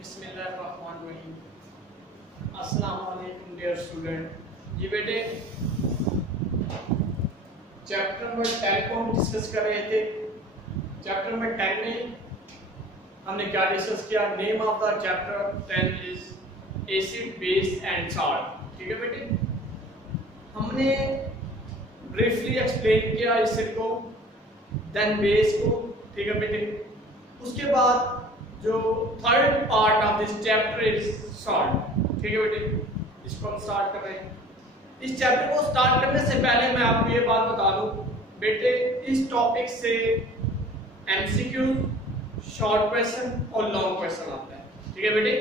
बिस्मिल्लाहिर्रहमानिर्रहीम। अस्सलाम वालेकुम डियर स्टूडेंट। ये बेटे चैप्टर नंबर 10 को हम डिस्कस कर रहे थे। चैप्टर नंबर 10 में हमने क्या डिस्कस किया? Name of the chapter 10 is acid base and salt. ठीक है बेटे, हमने ब्रीफली एक्सप्लेन किया एसिड को, देन बेस को। ठीक है बेटे, उसके बाद जो third part of this chapter is salt. ठीक है बेटे, इसको हम स्टार्ट कर रहे हैं। इस चैप्टर को स्टार्ट करने से पहले मैं आपको ये बात बता दूं बेटे, इस टॉपिक से एमसीक्यू, शॉर्ट क्वेश्चन और लॉन्ग क्वेश्चन आता है। ठीक है बेटे,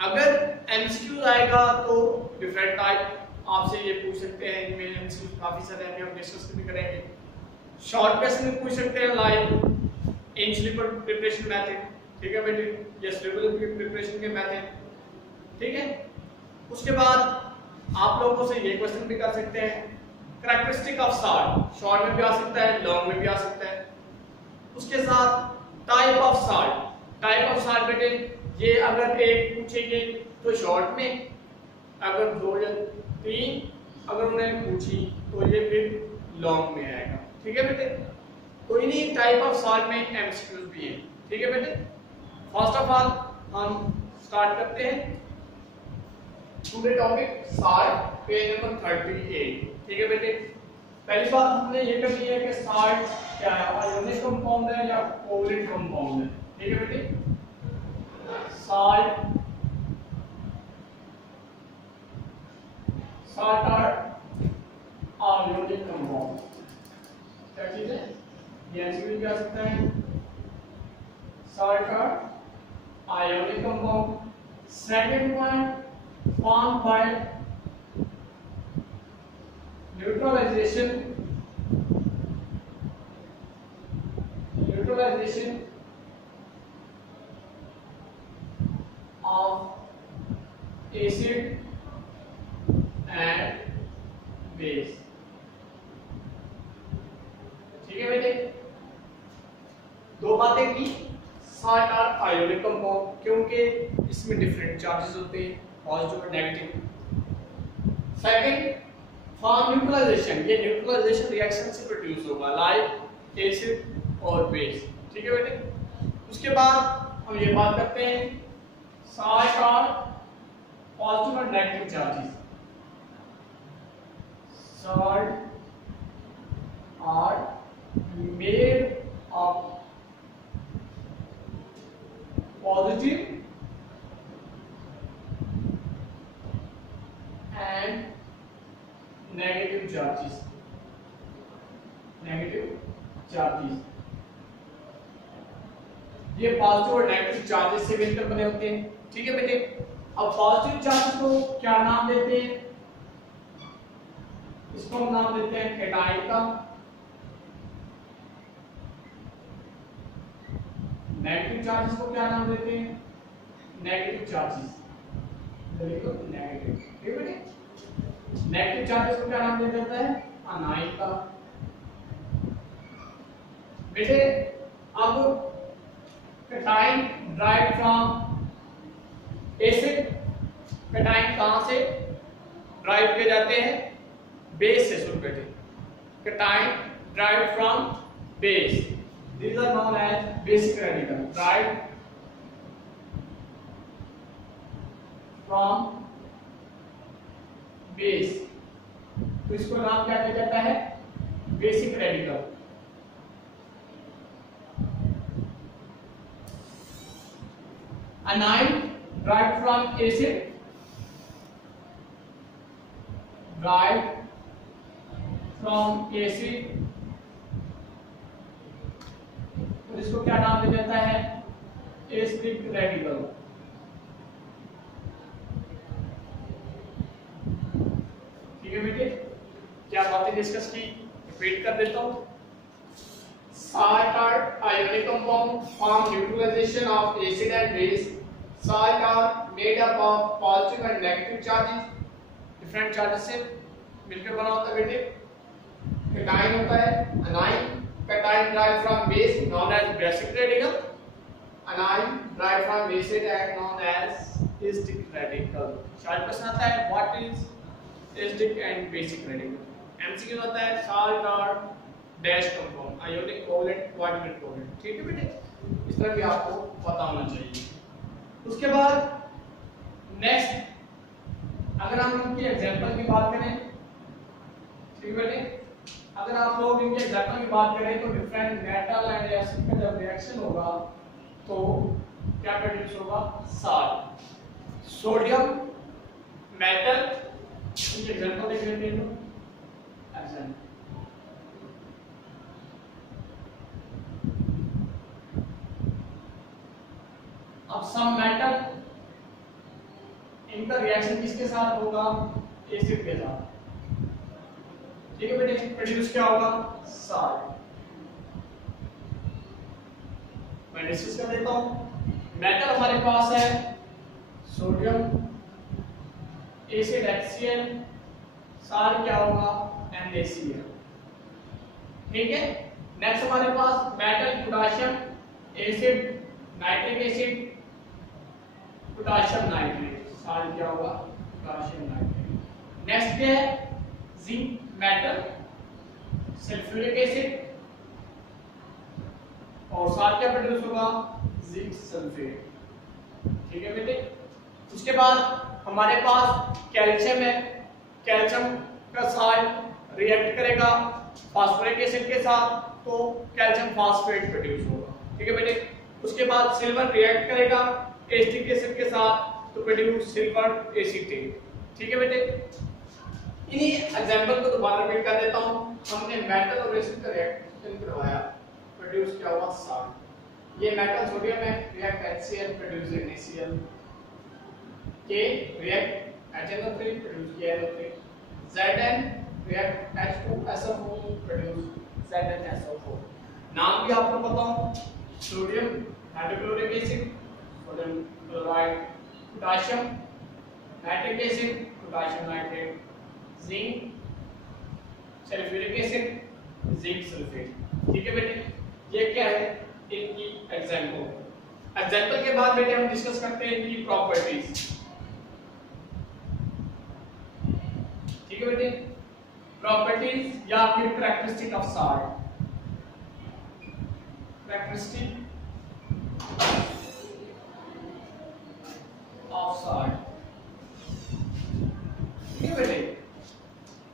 अगर एमसीक्यू आएगा तो डिफरेंट टाइप आपसे ये पूछ सकते हैं, इनमें एमसीक्यू काफी सारे हैं, हम डिस्कस भी करेंगे। शॉर्ट क्वेश्चन में पूछ सकते हैं like in sleeper preparation method. ठीक है बेटे, या स्लीपर प्रिपरेशन के मेथड। ठीक है, उसके बाद आप लोगों से ये क्वेश्चन भी कर सकते हैं कैरेक्टरिस्टिक ऑफ सॉल्ट। शॉर्ट में भी आ सकता है, लॉन्ग में भी आ सकता है। उसके साथ type of salt. Type of salt बेटे, ये अगर एक पूछेंगे तो शॉर्ट में, अगर 2 या 3 अगर उन्हें पूछी तो ये फिर लॉन्ग में आएगा। ठीक है बेटे, कोई नहीं, टाइप ऑफ सॉल्ट में एमसीक्यूज भी है। ठीक है बेटे, फर्स्ट ऑफ ऑल हम स्टार्ट करते हैं today topic salt, page number 38। ठीक है बेटे, पहली बात हमने ये करनी है कि सॉल्ट क्या है, आयोनिक कंपाउंड है या कोवलेंट कंपाउंड है। ठीक है बेटे, सॉल्ट और आयोनिक कंपाउंड क्या चीज है? ये एमसीक्यू क्या सकता है? सॉल्ट और ionic compound. Second point, formed by neutralization of acid and base। ठीक है बेटे, दो बातें की, सॉल्ट और आयोनिक कंपाउंड, क्योंकि इसमें डिफरेंट चार्जेस होते हैं, पॉजिटिव और नेगेटिव। Second, form neutralization. ये न्यूट्रलाइजेशन रिएक्शन से प्रोड्यूस होगा लाइक एसिड और बेस। ठीक है बेटे, उसके बाद हम ये बात करते हैं सॉल्ट और पॉजिटिव और negative charges. Salt are made of positive and negative charges। ये पॉजिटिव और नेगेटिव चार्जेस से मिलकर बने होते हैं। ठीक है बेटे, अब पॉजिटिव चार्ज को क्या नाम देते हैं? इसको हम नाम देते हैं केटाइन का। नेगेटिव चार्जेस को क्या नाम देते हैं? Negative charges. नेगेटिव। ठीक है बेटे, नेगेटिव चार्जेस को क्या नाम दिया जाता है? अनाइन का। बेटे, अब cation derived from acid, cation कहां से ड्राइव किए जाते हैं? बेस से। सुन बेटे, cation derived from base, these are known as basic radical. Derived from base, तो इसको नाम क्या दिया जाता है? Basic radical. Anion derived from acid, derived from acid, तो इसको क्या नाम दिया जाता है? Acidic radical. ठीक है बेटे, क्या बातें डिस्कस की, रिपीट कर देता हूं। सॉल्ट और ionic compound form neutralization of acid and base. Salt are made up of positive and negative charges, different charges से मिलकर बना होता है बेटे। केटाइन होता है anion, cation derived from base known as basic radical. anion derived from acid and known as acidic radical। Short question आता है what is acidic and basic radical। MCQ होता है salt और dash compound, ionic covalent, quadratic covalent. ठीक है बेटे, इस तरह भी आपको पता होना चाहिए। उसके बाद नेक्स्ट अगर हम इनके एग्जांपल की बात करें, ठीक है बेटे, अगर आप लोग इनके एग्जांपल की बात करें तो डिफरेंट मेटल एंड एसिड का जब रिएक्शन होगा तो क्या प्रोड्यूस होगा? साल्ट। सोडियम मेटल, इनके एग्जांपल देख लेते हैं। एग्जांपल अब सम मेटल, इनका रिएक्शन किसके साथ होगा? एसिड के साथ। ठीक है बेटे, प्रोड्यूस क्या होगा? साल्ट। मैं डिस्कस कर देता हूं। मेटल हमारे पास है सोडियम, एसिड HCl, साल्ट क्या होगा? NaCl। ठीक है, नेक्स्ट हमारे पास metal potassium, acid nitric acid, potassium nitrate, salt क्या होगा? Potassium nitrate. नेक्स्ट क्या है? जिंक मेटल, सल्फ्यूरिक एसिड, और साल्ट क्या प्रोड्यूस होगा? Zinc sulphate. ठीक है बेटे, उसके बाद हमारे पास कैल्शियम है, कैल्शियम का साल्ट रिएक्ट करेगा फास्फोरिक एसिड के साथ तो कैल्शियम फास्फेट प्रोड्यूस होगा। ठीक है बेटे, उसके बाद सिल्वर रिएक्ट करेगा एसिटिक एसिड के साथ तो प्रोड्यूस सिल्वर एसीटेट। ठीक है बेटे, इन्हीं एग्जांपल को दोबारा रिपीट कर देता हूं। हमने मेटल और एसिड का रिएक्शन करवाया, प्रोड्यूस क्या हुआ? साल्ट। ये मेटल सोडियम है, रिएक्ट HCl, प्रोड्यूस NaCl, के react HNO3, produce KNO3, Zn react H2SO4, produce ZnSO4। नाम भी आपको पता हो, sodium hydrochloric acid, sodium chloride, potassium nitric acid, potassium nitrate, zinc sulphuric acid, zinc sulphate. ठीक है बेटे, ये क्या है? इनकी एग्जांपल। एग्जांपल के बाद बेटे हम डिस्कस करते हैं इनकी प्रॉपर्टीज। ठीक है बेटे, प्रॉपर्टीज या फिर characteristic of salt. Characteristic of salt. ठीक है बेटे,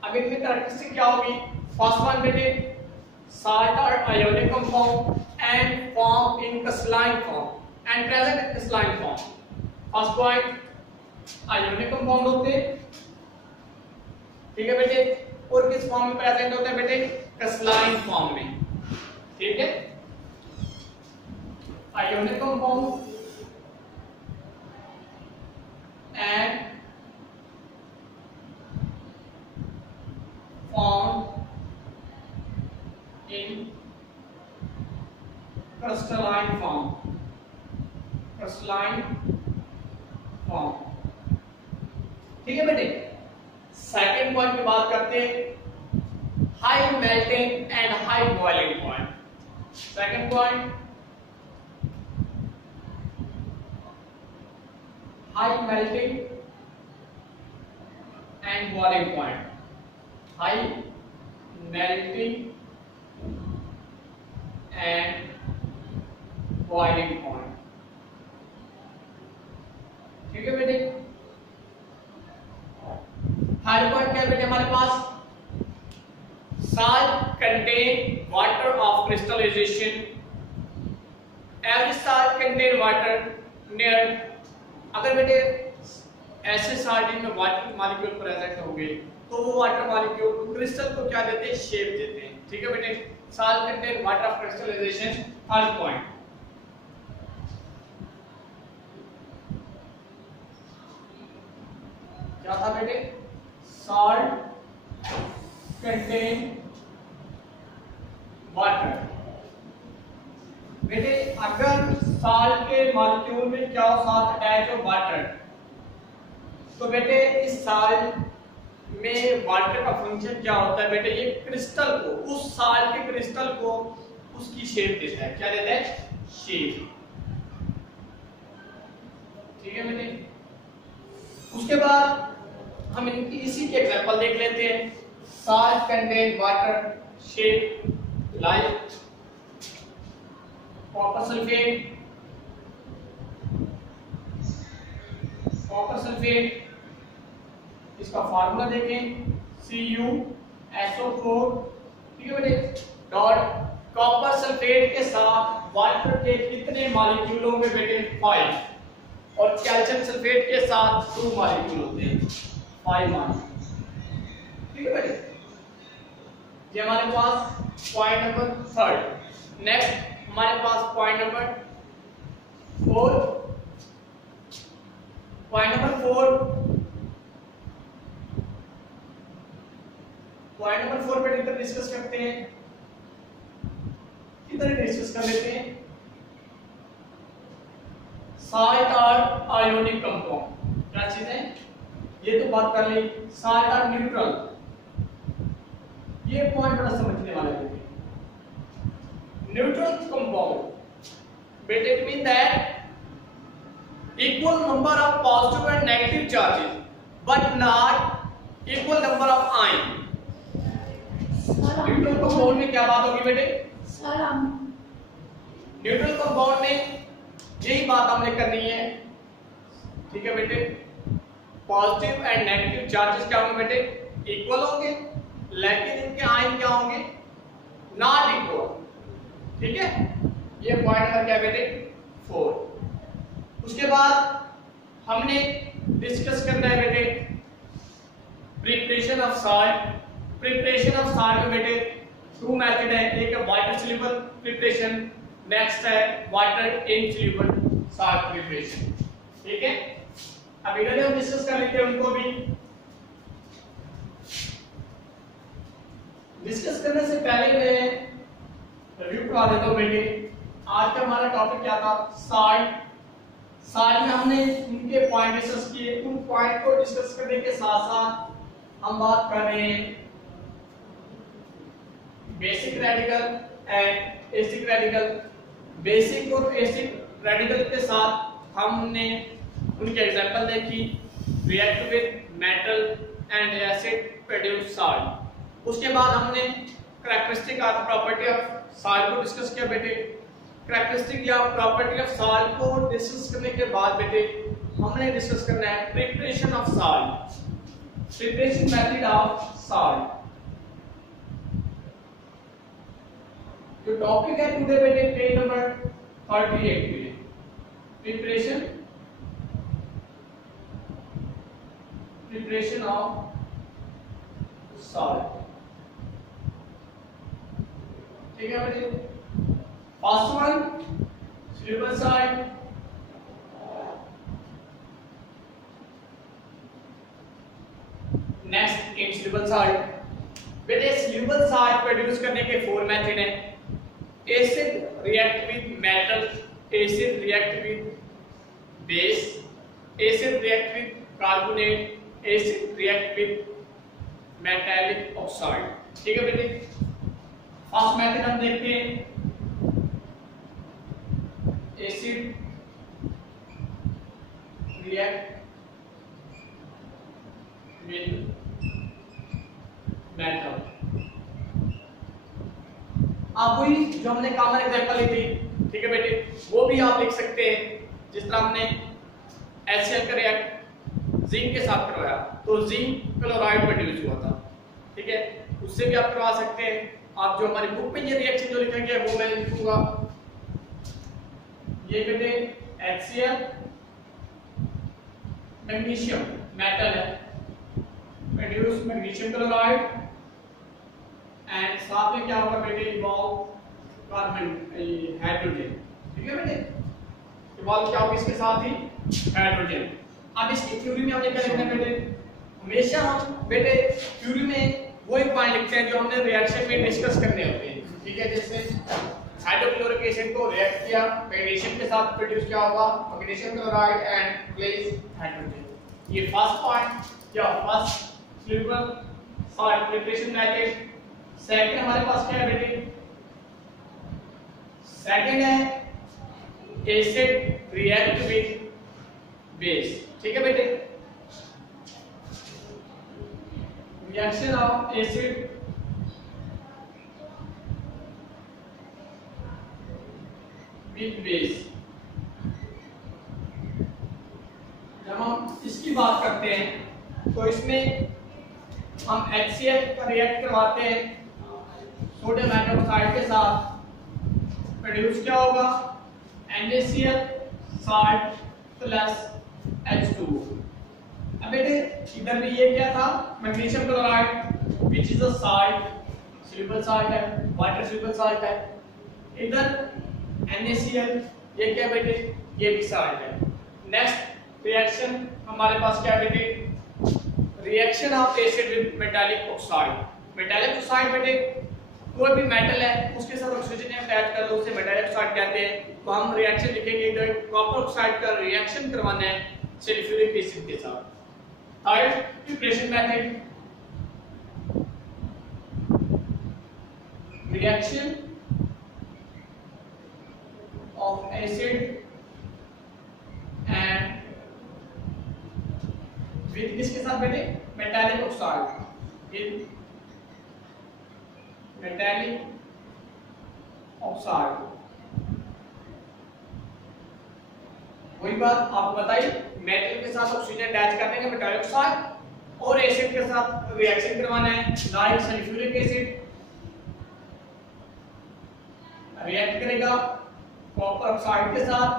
अब इनमें कैरेक्टरिस्टिक क्या होगी? फर्स्ट वन बेटे, salt are ionic compound and form in crystalline form and present in crystalline form। First point, ionic compound होते हैं, ठीक है बेटे, और किस फॉर्म में प्रेजेंट होते हैं बेटे? क्रिस्टलाइन फॉर्म में। ठीक है, ionic compound and form in crystalline form। crystalline form। ठीक है बेटे, सेकेंड पॉइंट की बात करते हैं, high melting and high boiling point. Second point, high melting and boiling point. High melting and boiling point. ठीक है बेटे, थर्ड पॉइंट क्या है बेटे हमारे पास? salt contain water of crystallization। every salt contain water near। अगर बेटे ऐसे साल्ट में वाटर मॉलिक्यूल प्रेजेंट होंगे तो वो वाटर मॉलिक्यूल क्रिस्टल को क्या देते हैं? शेप देते हैं। ठीक है बेटे, salt contain water of crystallization। Third point, क्या था बेटे? salt contain water। बेटे अगर साल्ट के मॉलिक्यूल में क्या हो? साथ अटैच हो वाटर, तो बेटे इस साल्ट में वाटर का फंक्शन क्या होता है बेटे? ये क्रिस्टल को, उस साल्ट के क्रिस्टल को उसकी शेप देता है। क्या देता है? शेप। ठीक है बेटे। उसके बाद हम इनकी इसी के एग्जांपल देख लेते हैं। salt contain water shape like copper sulfate, इसका फार्मूला देखें CuSO4, ठीक है बेटे। डॉट कॉपर सल्फेट के साथ वाटर के कितने मॉलिक्यूल होंगे बेटे 5, और कैल्शियम सल्फेट के साथ 2 मॉलिक्यूल होते हैं 5 मॉलिक्यूल, ठीक है बेटे। ये हमारे पास पॉइंट नंबर 3। नेक्स्ट हमारे पास पॉइंट नंबर 4। पॉइंट नंबर 4 पे इधर डिस्कस करते हैं, इधर डिस्कस कर लेते हैं। साल्ट और आयोनिक कंपाउंड क्या चीज है, ये तो बात कर ली। साल्ट और न्यूट्रल, ये पॉइंट बड़ा समझने वाला है। न्यूट्रल कंपाउंड बेटे it mean that equal number of positive and negative charges but not equal number of ion. Neutral compound में क्या बात होगी बेटे, न्यूट्रल कंपाउंड में यही बात हमने करनी है, ठीक है बेटे। पॉजिटिव एंड नेगेटिव चार्जेस क्या होंगे बेटे, इक्वल होंगे, लेकिन इनके आयन क्या होंगे, नॉट इक्वल, ठीक है। ये पॉइंट नंबर क्या बेटे 4। उसके बाद हमने डिस्कस करना है बेटे preparation of salt. Preparation of salt में बेटे 2 मेथड है, एक है वाटर सोल्यूबल प्रिपरेशन, नेक्स्ट है वाटर इनसोल्यूबल साल्ट प्रिपरेशन, ठीक है। अब इधर हम डिस्कस कर लेते हैं उनको भी। डिस्कस करने से पहले मैं रिव्यू करा देता हूं बेटे। आज का हमारा टॉपिक क्या था, साल्ट। साल्ट में हमने इनके पॉइंट डिस्कस किए, उन पॉइंट को डिस्कस करने के साथ साथ हम बात कर रहे हैं basic radical and acid radical. Basic और एसिड रेडिकल के साथ हमने उनके एग्जांपल देखी, react with metal and acid produce salt. उसके बाद हमने कैरेक्टरिस्टिक और प्रॉपर्टी ऑफ साल्ट को डिस्कस किया बेटे। कैरेक्टरिस्टिक या प्रॉपर्टी ऑफ साल्ट को डिस्कस करने के बाद बेटे हमने डिस्कस करना है preparation of salt, preparation method of salt. जो टॉपिक है टुडे बेटे पेज नंबर 38 पे, प्रिपरेशन ऑफ साल्ट, ठीक है बेटे। First one soluble salt, next insoluble salt. बेटे सोल्यूबल साल्ट प्रोड्यूस करने के 4 मेथड हैं। Acid react with metal, acid react with base, acid react with carbonate, acid react with metallic oxide, ठीक है बेटे। फर्स्ट मेथड हम देखते हैं, एसिड रिएक्ट विद मेटल। आप वही जो हमने कॉमन एग्जांपल ली थी, ठीक है बेटे, वो भी आप लिख सकते हैं। जिस तरह हमने HCl का रिएक्ट जिंक के साथ करवाया तो जिंक क्लोराइड प्रोड्यूस हुआ था, ठीक है, उससे भी आप करवा सकते हैं। आप जो हमारी बुक में ये रिएक्शन जो लिखा गया है वो मैं लिखूंगा, ये बेटे HCl मैग्नीशियम मेटल है, प्रोड्यूस मैग्नीशियम क्लोराइड, एंड साथ में क्या होगा बेटे इवॉल्व कार्बन हाइड्रोजन, ठीक है बेटे। इवॉल्व क्या होगा इसके साथ ही हाइड्रोजन। अब इसकी थ्योरी में हमने क्या लिखना है बेटे, हमेशा हम बेटे थ्योरी में वही पॉइंट लिखते हैं जो हमने रिएक्शन में डिस्कस करने होते हैं, ठीक है। जैसे हाइड्रोक्लोरिक एसिड को रिएक्ट किया, मैग्नीशियम के साथ प्रोड्यूस क्या होगा, magnesium chloride and place hydrogen. ये फर्स्ट पॉइंट क्या, first soluble salt preparation method. Second हमारे पास क्या है बेटे, सेकंड है एसिड रिएक्ट विद बेस। ठीक है बेटे, reaction of acid with base. जब हम इसकी बात करते हैं तो इसमें हम HCl का रिएक्ट करवाते हैं सोडियम हाइड्रोक्साइड के साथ, प्रोड्यूस क्या होगा NaCl साल्ट प्लस H2O। अब बेटे इधर भी ये क्या था, magnesium chloride which is a salt, soluble salt है, वाटर सॉल्युबल साल्ट है। इधर NaCl ये क्या बेटे, ये भी साल्ट है। नेक्स्ट रिएक्शन हमारे पास क्या बेटे, reaction of acid with metallic oxide. Metallic oxide बेटे कोई भी मेटल है उसके साथ ऑक्सीजन अटैच कर दो, उसे मेटालिक ऑक्साइड कहते हैं। तो हम रिएक्शन लिखेंगे, इधर कॉपर ऑक्साइड का रिएक्शन करवाना है सल्फ्यूरिक एसिड के साथ। Third preparation method, reaction of acid and with किसके साथ बेटे, metallic oxide, with metallic oxide. वही बात आपको बताई, मेटल के साथ ऑक्सीजन अटैच कर देंगे मेटालिक ऑक्साइड, और एसिड के साथ रिएक्शन करवाना है लाइक सल्फ्यूरिक एसिड रिएक्ट करेगा कॉपर ऑक्साइड के साथ,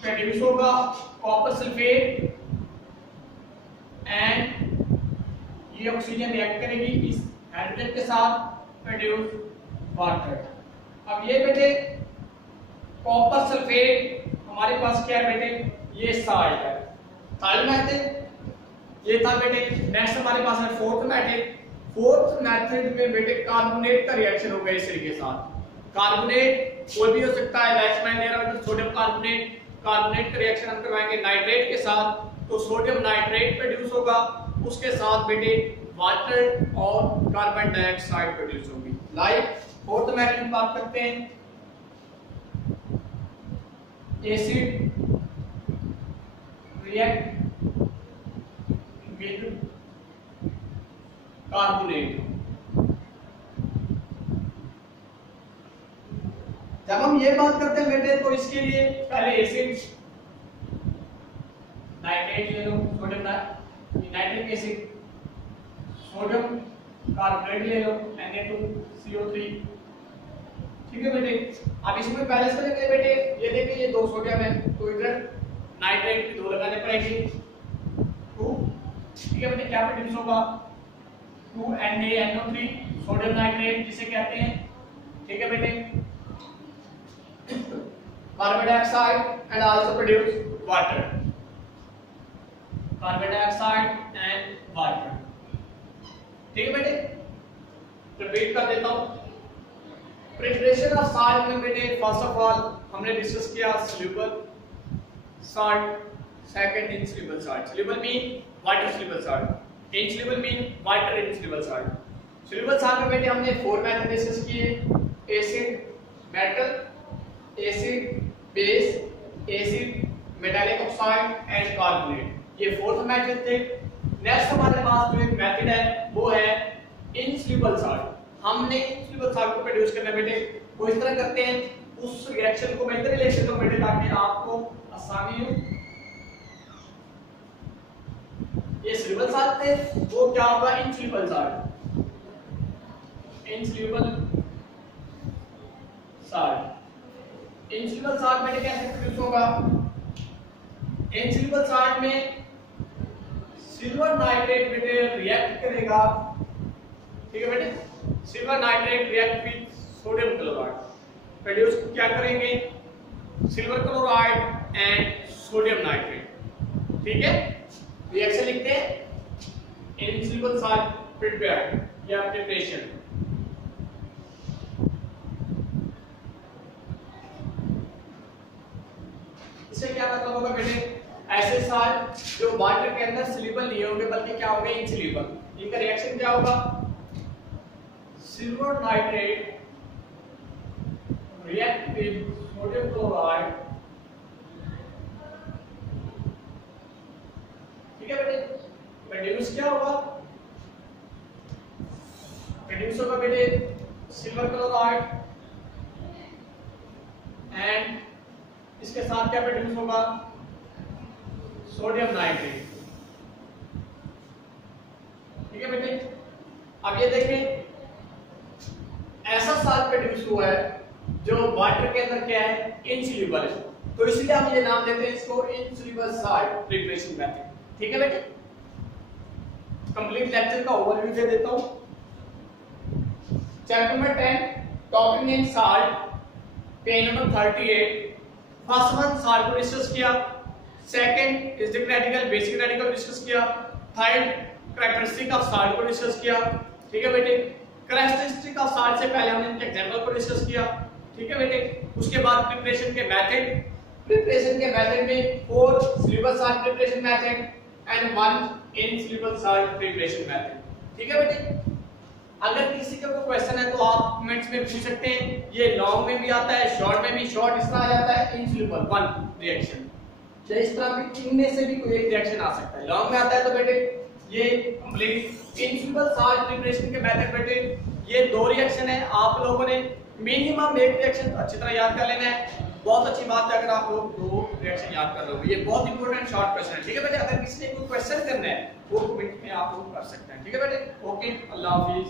प्रोड्यूस होगा कॉपर सल्फेट एंड ये ऑक्सीजन रिएक्ट करेगी इस हाइड्रोजन के साथ, प्रोड्यूस वाटर। अब ये बेटे कॉपर सल्फेट हमारे पास क्या है बेटे, ये साल्ट है। थर्ड मेथड ये था बेटे। नेक्स्ट हमारे पास है फोर्थ मेथड। फोर्थ मेथड में बेटे कार्बोनेट का रिएक्शन होगा एसिड के साथ। कार्बोनेट कोई भी हो सकता है, लाइक मैं ले रहा हूं सोडियम कार्बोनेट। कार्बोनेट का रिएक्शन हम करवाएंगे नाइट्रेट के साथ, तो सोडियम नाइट्रेट प्रोड्यूस होगा, उसके साथ बेटे वाटर और कार्बन डाइऑक्साइड प्रोड्यूस होगी। लाइक फोर्थ मेथड में बात करते हैं, एसिड रिएक्ट विद कार्बोनेट। जब हम ये बात करते हैं बेटे तो इसके लिए पहले एसिड नाइट्रेट ले लो, sodium nitric acid, sodium carbonate ले लो Na2CO3। ठीक है बेटे, अब इसमें बैलेंस करेंगे बेटे। ये देखिए ये 2 सोडियम है, तो इधर नाइट्रेट की 2 लगाने पड़ेगी 2। ठीक है बेटे, क्या प्रोड्यूस होगा 2NaNO3 सोडियम नाइट्रेट जिसे कहते हैं। ठीक है बेटे, carbon dioxide and also produce water, carbon dioxide and water। ठीक है बेटे, रिपीट कर देता हूं। प्रिपरेशन ऑफ सॉल्ट में बेटे फर्स्ट ऑफ ऑल हमने डिस्कस किया soluble salt, second insoluble salt. Soluble mean water soluble salt, insoluble mean water insoluble salt. Soluble salt में बेटे हमने 4 मेथड डिस्कस किए, acid, metal, acid base, acid metallic oxide and carbonate. ये fourth method थे। Next हमारे पास जो एक method है वो है इनसॉल्युबल सॉल्ट। हमने इनसॉल्युबल सॉल्ट को प्रोड्यूस करना बेटे वो इस तरह करते हैं, उस रिएक्शन को मैं इधर ले लेता हूं बेटे ताकि आपको आसानी हो। ये सॉल्युबल सॉल्ट थे, वो क्या होगा insoluble salt, insoluble salt. Insoluble salt में कैसे प्रोड्यूस होगा, इनसॉल्युबल सॉल्ट में सिल्वर नाइट्रेट बेटे रिएक्ट करेगा। ठीक है बेटे, silver nitrate react with sodium chloride, produce क्या करेंगे silver chloride and sodium nitrate. ठीक है, रिएक्शन लिखते हैं इनसॉल्युबल सॉल्ट प्रिपेयर्ड या प्रिपरेशन। इससे क्या मतलब होगा बेटे, ऐसे सॉल्ट जो वाटर के अंदर सॉल्युबल नहीं होंगे बल्कि क्या होंगे इनसॉल्युबल, इनका रिएक्शन क्या होगा silver nitrate react with sodium chloride produce क्या होगा, प्रोड्यूस होगा बेटे सिल्वर क्लोराइड, एंड इसके साथ क्या प्रोड्यूस होगा, सोडियम नाइट्रेट। ठीक है बेटे, अब ये देखें ऐसा साल्ट प्रोड्यूस हुआ है जो वाटर के अंदर क्या है, इनसोल्यूबल है, तो इसलिए हम ये नाम देते हैं इसको इनसोल्यूबल साल्ट प्रिपरेशन मेथड। ठीक है बेटे, कंप्लीट लेक्चर का ओवरव्यू दे देता हूं। Chapter number 10 topic name salt, page number 38। First one salt को डिस्कस किया, second is the critical basic radical discuss किया, थर्ड कैरेक्टरिस्टिक ऑफ साल्ट को डिस्कस किया। ठीक है बेटे, कैरेक्टरिस्टिक ऑफ साल्ट से पहले हमने इनके एग्जांपल को डिस्कस किया। ठीक है बेटे, उसके बाद प्रिपरेशन के मेथड, प्रिपरेशन के मेथड में 4 soluble salt preparation method and 1 insoluble salt preparation method. ठीक है बेटे, अगर किसी का कोई क्वेश्चन है तो आप कमेंट्स में पूछ सकते हैं। ये लॉन्ग में भी आता है, शॉर्ट में भी। शॉर्ट इस तरह आ जाता है इनसोल्यूबल 1 रिएक्शन, या इस तरह भी इनमें से भी कोई एक रिएक्शन आ सकता है। लॉन्ग में आता है तो बेटे ये कंप्लीट इनसोल्यूबल साल्ट प्रिपरेशन के मेथड बेटे ये 2 रिएक्शन है। आप लोगों ने मिनिमम 1 रिएक्शन अच्छी तरह याद कर लेना है। बहुत अच्छी बात है अगर आप लोग 2 रिएक्शन याद कर लोगे, ये बहुत इंपॉर्टेंट शॉर्ट क्वेश्चन है। ठीक है बेटे, अगर किसी ने कोई क्वेश्चन करना है वो कमेंट में आप लोग कर सकते हैं। ठीक है बेटे, ओके, अल्लाह हाफिज।